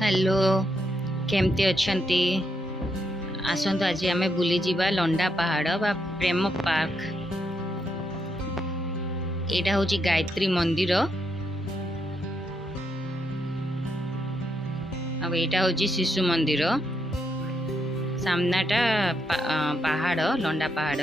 Hello केमती अच्छंती आसतु आज आम बुली जीवा लंडा पहाड़ बा प्रेम पार्क। एटा हूँ गायत्री मंदिर अब एटा हूँ शिशु मंदिर सामनाटा पहाड़ लंडा पहाड़।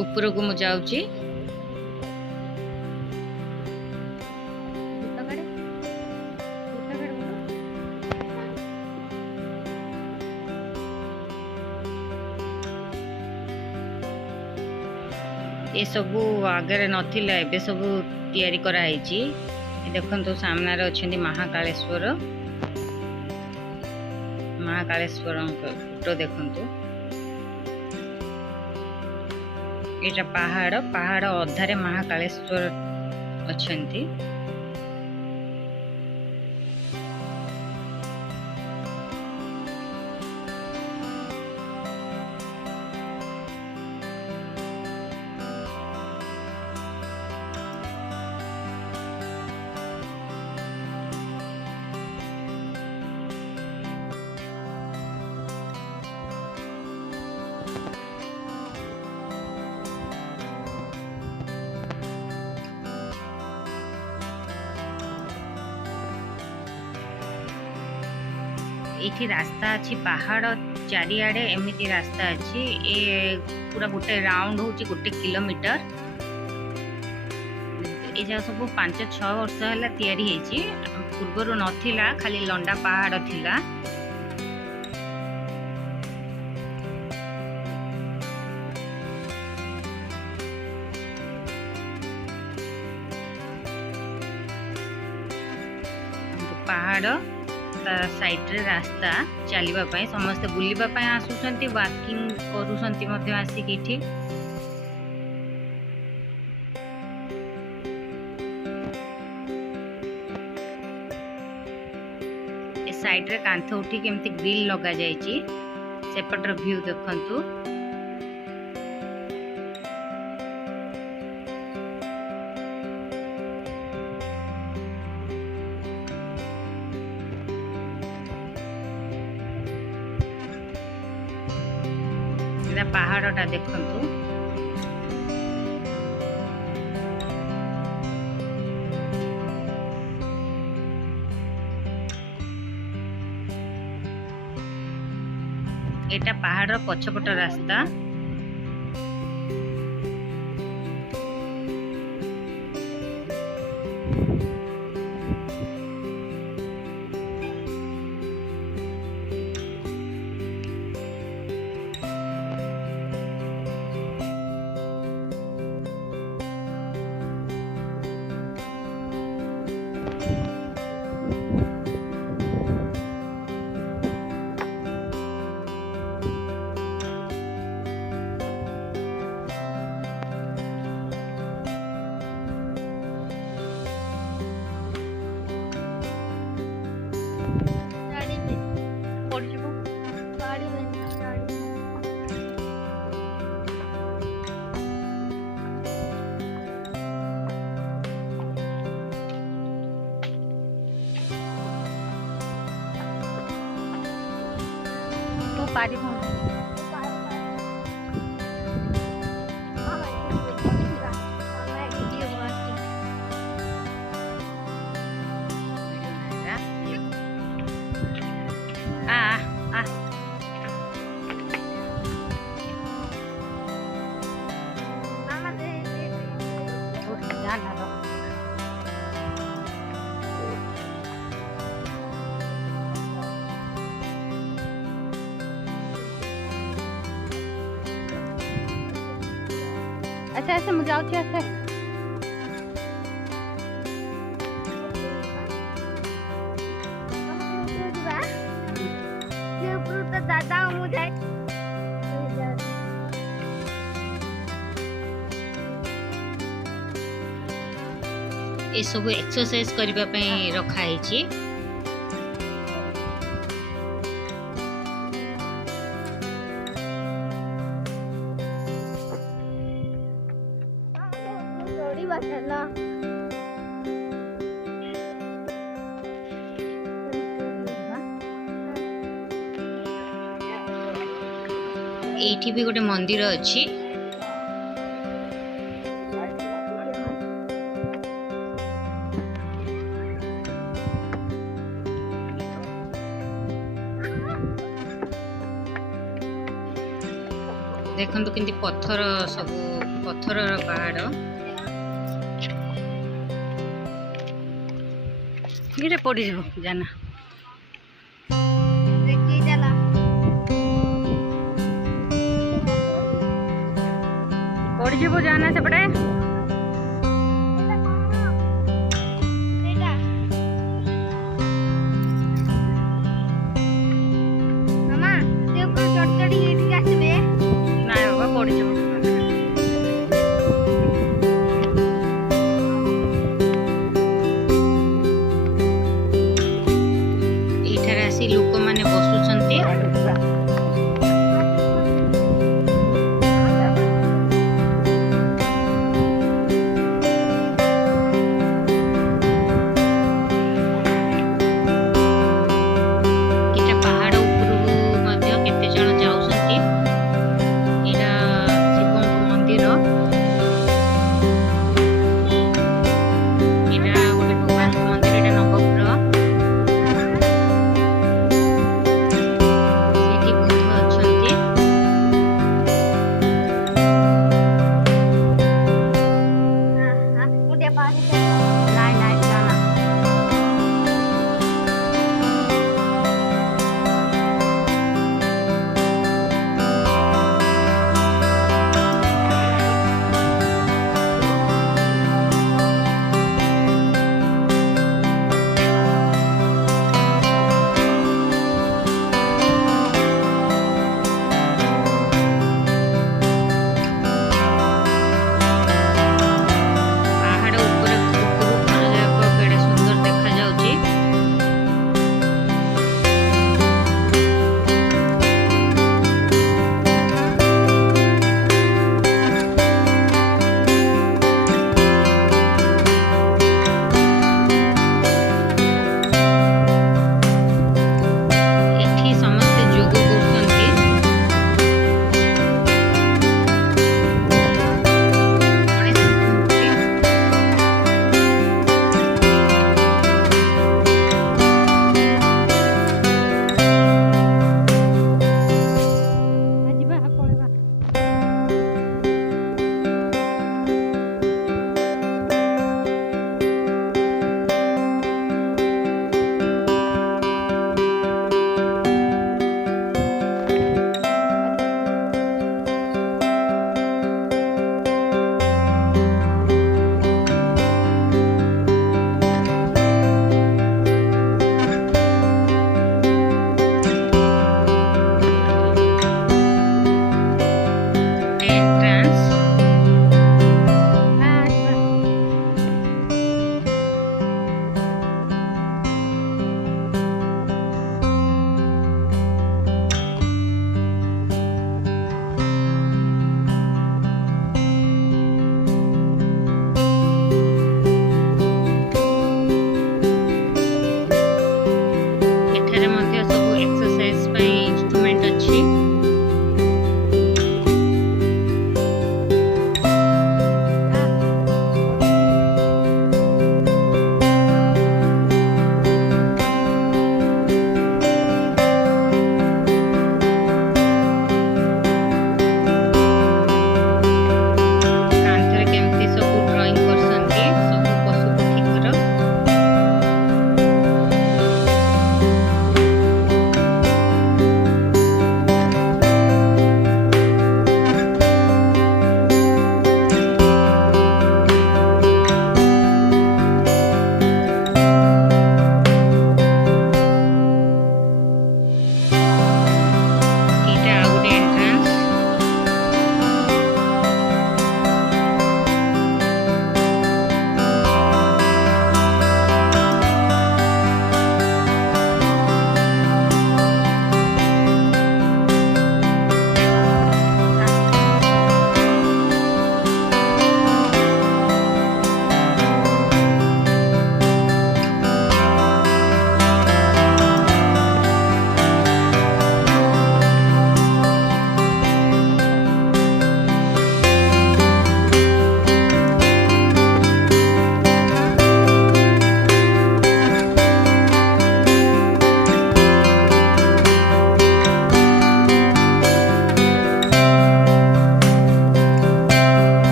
ऊपर को मु जाऊँची ये सबू आगे नथिला एबे सबू तैयारी करा हैची। देखंतु सामने रे अछंती महाकालेश्वर फोटो देखंतु। एटा पहाड़ अधारे महाकालेश्वर अछंती। एठी रास्ता अच्छी पहाड़ चारिआडे एमती रास्ता अच्छी। ए पूरा गोटे राउंड होची 1 किलोमीटर। ए जा सब 5-6 वर्ष है तैयारी हेची। पूर्वर नथिला खाली लंडा पहाड़ थिला। पहाड़ साइड रे रास्ता चलवा समस्ते बुलवाई आसुंट वाकिंग करूँ आसिक इठी। साइड रे कांथ उठी केमती ग्रिल लगा जाइची। सेपटर व्यू देखंतु। पहाड़टा देखंतु। एटा पहाड़ पछपट रास्ता। अच्छा ऐसे मुझे आओ ऐसे दादा मुझे ये सब एक्सरसाइज करबा पई रखा हैची। एठी भी गोटे मंदिर अच्छी। देखो किंती पत्थर सब पत्थर पहाड़ ये पड़ी जाना पड़ी जाना सेपटे।